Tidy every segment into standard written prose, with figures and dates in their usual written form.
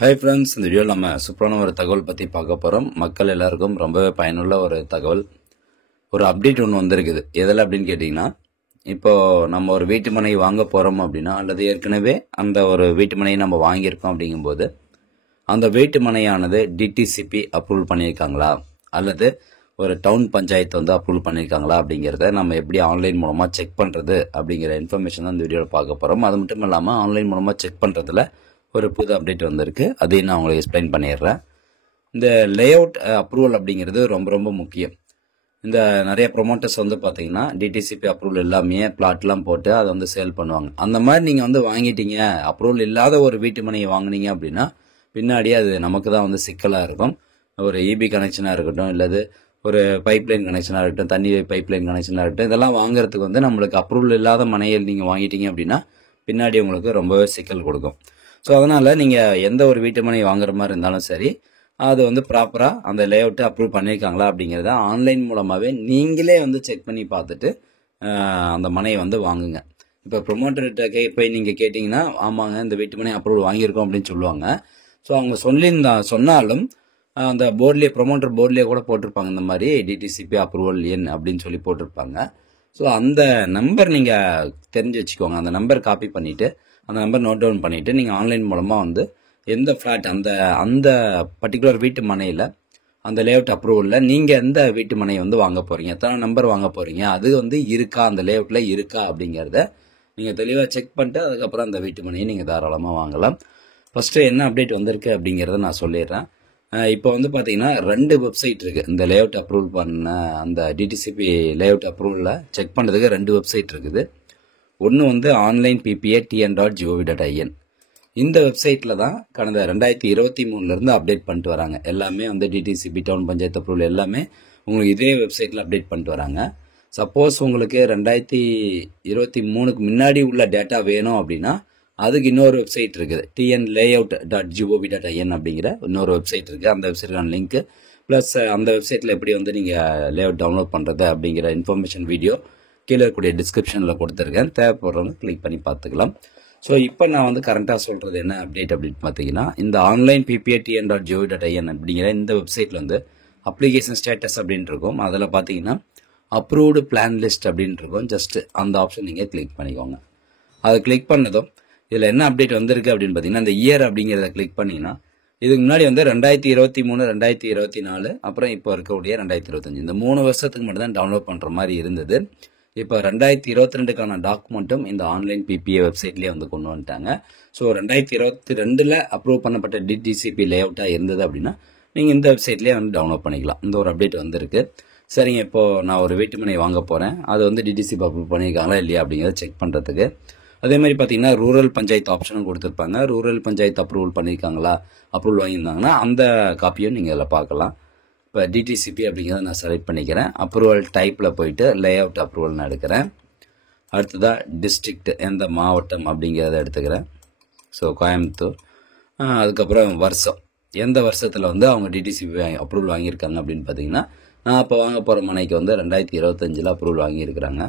Hi friends, இந்த வீடியோவில் நம்ம சூப்பரான ஒரு தகவல் பற்றி பார்க்க போகிறோம். மக்கள் எல்லாருக்கும் ரொம்பவே பயனுள்ள ஒரு தகவல். ஒரு அப்டேட் ஒன்று வந்திருக்குது. எதில் அப்படின்னு கேட்டிங்கன்னா, இப்போது நம்ம ஒரு வீட்டு மனை வாங்க போகிறோம் அப்படின்னா, அல்லது ஏற்கனவே அந்த ஒரு வீட்டு மனையை நம்ம வாங்கியிருக்கோம் அப்படிங்கும்போது, அந்த வீட்டு மனையானது டிடிசிபி அப்ரூவல் பண்ணியிருக்காங்களா, அல்லது ஒரு டவுன் பஞ்சாயத்து வந்து அப்ரூவல் பண்ணியிருக்காங்களா அப்படிங்கிறத நம்ம எப்படி ஆன்லைன் மூலமாக செக் பண்ணுறது அப்படிங்கிற இன்ஃபர்மேஷன் தான் இந்த வீடியோவில் பார்க்க போகிறோம். அது மட்டும் இல்லாமல் ஆன்லைன் மூலமாக செக் பண்ணுறதுல ஒரு புது அப்டேட் வந்திருக்கு. அதையும் நான் உங்களுக்கு எக்ஸ்பிளைன் பண்ணிடுறேன். இந்த லேஅவுட் அப்ரூவல் அப்படிங்கிறது ரொம்ப ரொம்ப முக்கியம். இந்த நிறைய ப்ரொமோட்டர்ஸ் வந்து பார்த்தீங்கன்னா டிடிசிபி அப்ரூவல் எல்லாமே பிளாட்லாம் போட்டு அதை வந்து சேல் பண்ணுவாங்க. அந்த மாதிரி நீங்கள் வந்து வாங்கிட்டீங்க, அப்ரூவல் இல்லாத ஒரு வீட்டு மனையை வாங்கினீங்க அப்படின்னா பின்னாடியே அது நமக்கு தான் வந்து சிக்கலாக இருக்கும். ஒரு இபி கனெக்ஷனாக இருக்கட்டும், இல்லது ஒரு பைப்லைன் கனெக்ஷனாக இருக்கட்டும், தண்ணி பைப்லைன் கனெக்ஷனாக இருக்கட்டும், இதெல்லாம் வாங்குறதுக்கு வந்து நம்மளுக்கு அப்ரூவல் இல்லாத மனையில் நீங்கள் வாங்கிட்டீங்க அப்படின்னா பின்னாடி உங்களுக்கு ரொம்பவே சிக்கல் கொடுக்கும். ஸோ அதனால் நீங்கள் எந்த ஒரு வீட்டு மனை வாங்குற மாதிரி இருந்தாலும் சரி, அது வந்து ப்ராப்பராக அந்த லேஅவுட்டு அப்ரூவ் பண்ணியிருக்காங்களா அப்படிங்கிறத ஆன்லைன் மூலமாகவே நீங்களே வந்து செக் பண்ணி பார்த்துட்டு அந்த மனையை வந்து வாங்குங்க. இப்போ ப்ரொமோட்டர்கிட்ட போய் நீங்கள் கேட்டிங்கன்னா, ஆமாங்க இந்த வீட்டு மனை அப்ரூவல் வாங்கியிருக்கோம் அப்படின்னு சொல்லுவாங்க. ஸோ அவங்க சொன்னாலும் அந்த போர்ட்லேயே ப்ரொமோட்டர் போர்ட்லேயே கூட போட்டிருப்பாங்க, இந்த மாதிரி டிடிசிபி அப்ரூவல் எண் அப்படின்னு சொல்லி போட்டிருப்பாங்க. ஸோ அந்த நம்பர் நீங்கள் தெரிஞ்சு வச்சுக்கோங்க. அந்த நம்பர் காப்பி பண்ணிவிட்டு அந்த நம்பர் நோட் டவுன் பண்ணிவிட்டு நீங்கள் ஆன்லைன் மூலமாக வந்து எந்த ஃப்ளாட் அந்த பர்டிகுலர் வீட்டு மனையில் அந்த லேஅவுட் அப்ரூவலில் நீங்கள் எந்த வீட்டு மனையை வந்து வாங்க போகிறீங்க, எத்தனை நம்பர் வாங்க போகிறீங்க, அது வந்து இருக்கா, அந்த லேஅவுட்டில் இருக்கா அப்படிங்கிறத நீங்கள் தெளிவாக செக் பண்ணிட்டு அதுக்கப்புறம் அந்த வீட்டு மனையை நீங்கள் தாராளமாக வாங்கலாம். ஃபஸ்ட்டு என்ன அப்டேட் வந்திருக்கு அப்படிங்கிறத நான் சொல்லிடுறேன். இப்போ வந்து பார்த்தீங்கன்னா 2 வெப்சைட் இருக்குது. இந்த லேஅவுட் அப்ரூவல் பண்ண அந்த டிடிசிபி லேஅவுட் அப்ரூவலில் செக் பண்ணுறதுக்கு 2 வெப்சைட் இருக்குது. ஒன்று வந்து ஆன்லைன் ppatn.gov.in. இந்த வெப்சைட்டில் தான் கடந்த 2023 அப்டேட் பண்ணிட்டு வராங்க. எல்லாமே வந்து டிடிசிபி டவுன் பஞ்சாயத்து அப்ரூவல் எல்லாமே உங்களுக்கு இதே வெப்சைட்டில் அப்டேட் பண்ணிட்டு வராங்க. சப்போஸ் உங்களுக்கு 2023க்கு முன்னாடி உள்ள டேட்டா வேணும் அப்படின்னா அதுக்கு இன்னொரு வெப்சைட் இருக்குது, tnlayout.gov.in அப்படிங்கிற இன்னொரு வெப்சைட் இருக்குது. அந்த வெப்சைட்டுக்கான லிங்க்கு ப்ளஸ் அந்த வெப்சைட்டில் எப்படி வந்து நீங்கள் லேஅவுட் டவுன்லோட் பண்ணுறது அப்படிங்கிற இன்ஃபர்மேஷன் வீடியோ கீழே இருக்கக்கூடிய டிஸ்கிரிப்ஷனில் கொடுத்துருக்கேன். தேவைப்படுறவங்க கிளிக் பண்ணி பார்த்துக்கலாம். ஸோ இப்போ நான் வந்து கரண்ட்டாக சொல்கிறது என்ன அப்டேட் அப்படின்னு பார்த்தீங்கன்னா, இந்த ஆன்லைன் ppatn.gov.in அப்படிங்கிற இந்த வெப்சைட்டில் வந்து அப்ளிகேஷன் ஸ்டேட்டஸ் அப்படின்னு இருக்கும். அதில் பார்த்தீங்கன்னா அப்ரூவ்டு பிளான் லிஸ்ட் அப்படின்னு இருக்கும். ஜஸ்ட் அந்த ஆப்ஷன் நீங்கள் கிளிக் பண்ணிக்கோங்க. அதை கிளிக் பண்ணதும் இதில் என்ன அப்டேட் வந்திருக்கு அப்படின்னு பார்த்தீங்கன்னா, இந்த இயர் அப்படிங்கிறத கிளிக் பண்ணிங்கன்னா இதுக்கு முன்னாடி வந்து 2023, 2024 அப்புறம் இப்போ இருக்கக்கூடிய 2025 இந்த 3 வருஷத்துக்கு மட்டும் தான் டவுன்லோட் பண்ணுற மாதிரி இருந்தது. இப்போ 2022க்கான டாக்குமெண்ட்டும் இந்த ஆன்லைன் பிபிஏ வெப்சைட்லேயே வந்து கொண்டு வந்துட்டாங்க. ஸோ 2022 அப்ரூவ் பண்ணப்பட்ட டிடிசிபி லேஅவுட்டாக இருந்தது அப்படின்னா நீங்கள் இந்த வெப்சைட்லேயே வந்து டவுன்லோட் பண்ணிக்கலாம். இந்த ஒரு அப்டேட் வந்திருக்கு. சரிங்க, இப்போது நான் ஒரு வீட்டு மனை வாங்க போகிறேன், அது வந்து டிடிசிபி அப்ரூவ் பண்ணியிருக்காங்களா இல்லையா அப்படிங்கிறத செக் பண்ணுறதுக்கு. அதே மாதிரி பார்த்தீங்கன்னா ரூரல் பஞ்சாயத்து ஆப்ஷனும் கொடுத்துருப்பாங்க. ரூரல் பஞ்சாயத்து அப்ரூவல் பண்ணியிருக்காங்களா, அப்ரூவல் வாங்கியிருந்தாங்கன்னா அந்த காப்பியும் நீங்கள் இதில் பார்க்கலாம். இப்போ டிடிசிபி அப்படிங்கிறத நான் செலக்ட் பண்ணிக்கிறேன். அப்ரூவல் டைப்பில் போயிட்டு லேஅவுட் அப்ரூவல் நான் எடுக்கிறேன். அடுத்ததாக டிஸ்ட்ரிக்ட் எந்த மாவட்டம் அப்படிங்கிறத எடுத்துக்கிறேன். ஸோ கோயம்புத்தூர். அதுக்கப்புறம் வருஷம், எந்த வருஷத்தில் வந்து அவங்க டிடிசிபி அப்ரூவல் வாங்கியிருக்காங்க அப்படின்னு பார்த்தீங்கன்னா, நான் இப்போ வாங்க போகிற மனைக்கு வந்து 2025 அப்ரூவல் வாங்கியிருக்கிறாங்க.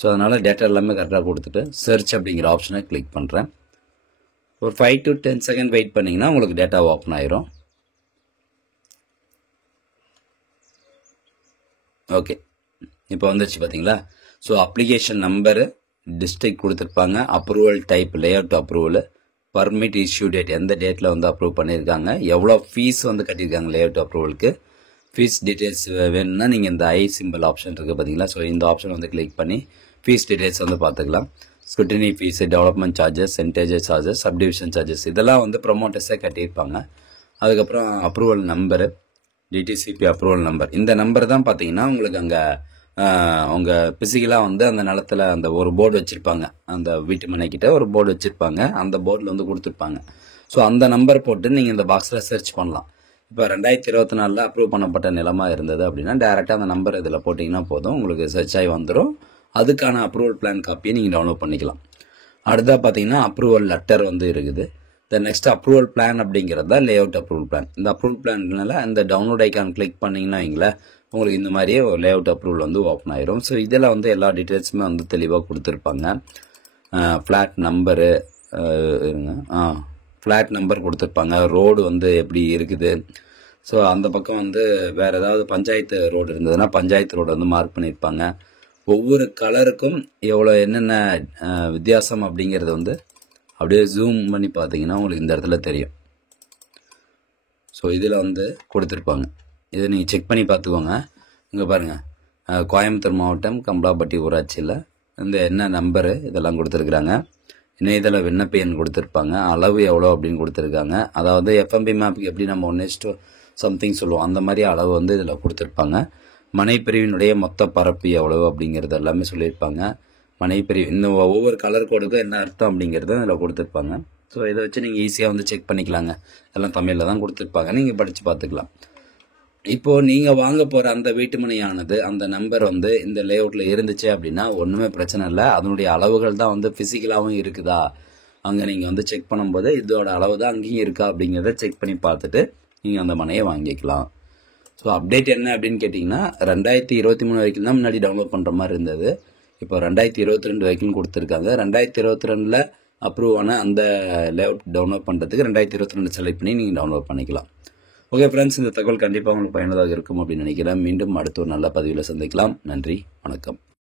ஸோ அதனால் டேட்டா எல்லாமே கரெக்டாக கொடுத்துட்டு சர்ச் அப்படிங்கிற ஆப்ஷனை கிளிக் பண்ணுறேன். ஒரு 5 to 10 செகண்ட் வெயிட் பண்ணிங்கன்னா உங்களுக்கு டேட்டா ஓப்பன் ஆயிரும். ஓகே, இப்போ வந்துருச்சு பார்த்தீங்களா. ஸோ அப்ளிகேஷன் நம்பரு, டிஸ்ட்ரிக்ட் கொடுத்துருப்பாங்க, approval type layout approval, permit issue date, எந்த டேட்டில் வந்து அப்ரூவ் பண்ணியிருக்காங்க, எவ்வளோ ஃபீஸ் வந்து கட்டியிருக்காங்க லேஅவுட் அப்ரூவலுக்கு. ஃபீஸ் டீட்டெயில்ஸ் வேணும்னா நீங்கள் இந்த ஐ சிம்பிள் ஆப்ஷன் இருக்குது பார்த்தீங்களா. ஸோ இந்த ஆப்ஷன் வந்து கிளிக் பண்ணி ஃபீஸ் டீட்டெயில்ஸ் வந்து பார்த்துக்கலாம். Scrutiny fees, development charges, centages charges, subdivision charges இதெல்லாம் வந்து ப்ரொமோட்டர்ஸே கட்டியிருப்பாங்க. அதுக்கப்புறம் approval number, DTCP approval number, இந்த நம்பர் தான் பார்த்தீங்கன்னா உங்களுக்கு அங்கே உங்கள் பிசிக்கலாக வந்து அந்த நிலத்தில் அந்த ஒரு போர்டு வச்சுருப்பாங்க, அந்த வீட்டு மனைக்கிட்ட ஒரு போர்டு வச்சுருப்பாங்க, அந்த போர்டில் வந்து கொடுத்துருப்பாங்க. ஸோ அந்த நம்பர் போட்டு நீங்கள் இந்த பாக்ஸில் சர்ச் பண்ணலாம். இப்போ 2024 அப்ரூவ் பண்ணப்பட்ட நிலமாக இருந்தது அப்படின்னா டேரெக்டாக அந்த நம்பர் இதில் போட்டிங்கன்னா போதும், உங்களுக்கு சர்ச் ஆகி வந்துடும். அதுக்கான அப்ரூவல் பிளான் காப்பியை நீங்கள் டவுன்லோட் பண்ணிக்கலாம். அடுத்ததாக பார்த்தீங்கன்னா அப்ரூவல் லெட்டர் வந்து இருக்குது. நெக்ஸ்ட் அப்ரூவல் பிளான் அப்படிங்கிறது தான் லேஅவுட் அப்ரூவல் பிளான். இந்த அப்ரூவல் பிளான்னால அந்த டவுன்லோட் ஐக்கான் கிளிக் பண்ணிங்கன்னா வைங்களேன், உங்களுக்கு இந்த மாதிரியே ஒரு லேஅவுட் அப்ரூவல் வந்து ஓப்பன் ஆயிரும். ஸோ இதில் வந்து எல்லா டீட்டெயில்ஸுமே வந்து தெளிவாக கொடுத்துருப்பாங்க. ஃப்ளாட் நம்பரு இருங்க, ஃப்ளாட் நம்பர் கொடுத்துருப்பாங்க, ரோடு வந்து எப்படி இருக்குது. ஸோ அந்த பக்கம் வந்து வேறு ஏதாவது பஞ்சாயத்து ரோடு இருந்ததுன்னா பஞ்சாயத்து ரோடு வந்து மார்க் பண்ணியிருப்பாங்க. ஒவ்வொரு கலருக்கும் எவ்வளோ என்னென்ன வித்தியாசம் அப்படிங்கிறது வந்து அப்படியே ஜூம் பண்ணி பார்த்தீங்கன்னா உங்களுக்கு இந்த இடத்துல தெரியும். ஸோ இதில் வந்து கொடுத்துருப்பாங்க, இதை நீங்கள் செக் பண்ணி பார்த்துக்கோங்க. இங்கே பாருங்கள், கோயம்புத்தூர் மாவட்டம் கம்பலாப்பட்டி ஊராட்சியில் இந்த என்ன நம்பரு இதெல்லாம் கொடுத்துருக்குறாங்க. இணையதள விண்ணப்ப எண் கொடுத்துருப்பாங்க, அளவு எவ்வளோ அப்படின்னு கொடுத்துருக்காங்க. அதாவது எஃப்எம்பி மேப்புக்கு எப்படி நம்ம 1:1 சம்திங் சொல்லுவோம், அந்த மாதிரி அளவு வந்து இதில் கொடுத்துருப்பாங்க. மனைப்பிரிவினுடைய மொத்த பரப்பு எவ்வளவு அப்படிங்கிறது எல்லாமே சொல்லியிருப்பாங்க. மனைப்பிரிவு இந்த ஒவ்வொரு கலர் கோடுக்கும் என்ன அர்த்தம் அப்படிங்கிறத இதில் கொடுத்துருப்பாங்க. ஸோ இதை வச்சு நீங்கள் ஈஸியாக வந்து செக் பண்ணிக்கலாங்க. எல்லாம் தமிழில் தான் கொடுத்துருப்பாங்க, நீங்கள் படித்து பார்த்துக்கலாம். இப்போது நீங்கள் வாங்க போகிற அந்த வீட்டுமனையானது அந்த நம்பர் வந்து இந்த லேஅவுட்டில் இருந்துச்சு அப்படின்னா ஒன்றுமே பிரச்சனை இல்லை. அதனுடைய அளவுகள் தான் வந்து ஃபிசிக்கலாகவும் இருக்குதா அங்கே நீங்கள் வந்து செக் பண்ணும்போது இதோட அளவு தான் அங்கேயும் இருக்கா அப்படிங்கிறத செக் பண்ணி பார்த்துட்டு நீங்கள் அந்த மனையை வாங்கிக்கலாம். ஸோ அப்டேட் என்ன அப்படின்னு கேட்டிங்கன்னா 2023 வரைக்கும் தான் முன்னாடி டவுன்லோட் பண்ணுற மாதிரி இருந்தது. இப்போ 2022 வரைக்கும் கொடுத்துருக்காங்க. 2022 அப்ரூவ் ஆன அந்த லேஅவுட் டவுன்லோட் பண்ணுறதுக்கு 2022 செலக்ட் பண்ணி நீங்கள் டவுன்லோட் பண்ணிக்கலாம். ஓகே ஃப்ரெண்ட்ஸ், இந்த தகவல் கண்டிப்பாக உங்களுக்கு பயனுள்ளதாக இருக்கும் அப்படின்னு நினைக்கிறேன். மீண்டும் அடுத்த ஒரு நல்ல பதிவில் சந்திக்கலாம். நன்றி, வணக்கம்.